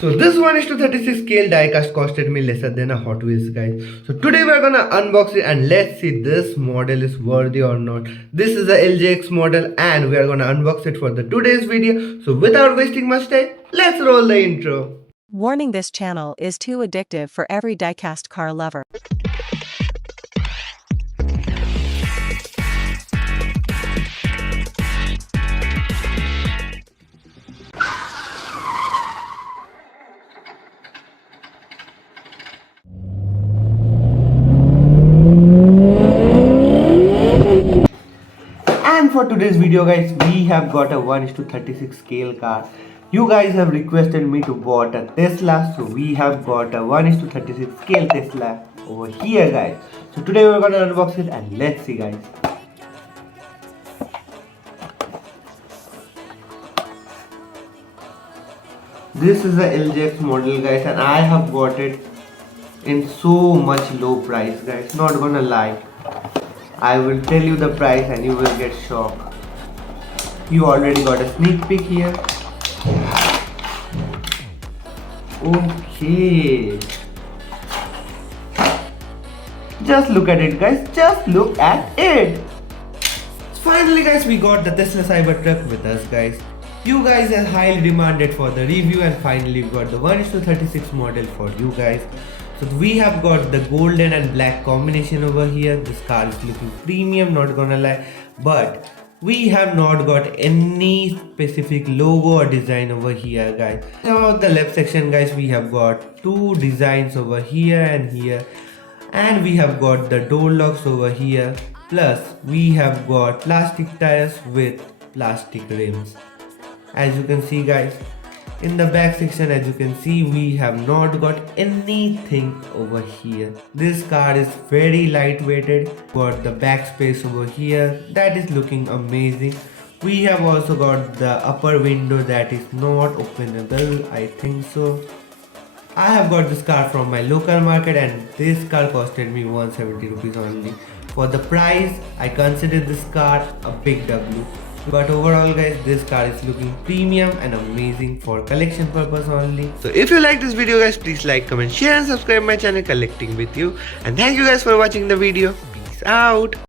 So this 1:36 scale diecast costed me lesser than a Hot Wheels, guys. So today we're gonna unbox it and let's see this model is worthy or not. This is a LJX model and we are gonna unbox it for the today's video. So without wasting much time, let's roll the intro. Warning: this channel is too addictive for every diecast car lover. And for today's video, guys, we have got a 1:36 scale car. You guys have requested me to bought a Tesla, so we have got a 1:36 scale Tesla over here, guys. So today we're gonna unbox it and let's see, guys. This is a LJX model, guys, and I have got it in so much low price, guys. Not gonna lie. I will tell you the price and you will get shocked. You already got a sneak peek here. Okay. Just look at it, guys. Just look at it. Finally, guys, we got the Tesla Cybertruck with us, guys. You guys are highly demanded for the review and finally we got the 1:36 model for you guys. So we have got the golden and black combination over here. This car is looking premium, not gonna lie, but we have not got any specific logo or design over here, guys. Now the left section, guys, we have got two designs over here and here, and we have got the door locks over here, plus we have got plastic tires with plastic rims. As you can see, guys, in the back section, as you can see, we have not got anything over here. This car is very lightweighted. Got the back space over here, that is looking amazing. We have also got the upper window that is not openable, I think so. I have got this car from my local market and this car costed me 170 rupees only. For the price, I consider this car a big W. But overall, guys, this car is looking premium and amazing for collection purpose only. So if you like this video, guys, please like, comment, share and subscribe my channel Collecting With You. And thank you guys for watching the video. Peace out.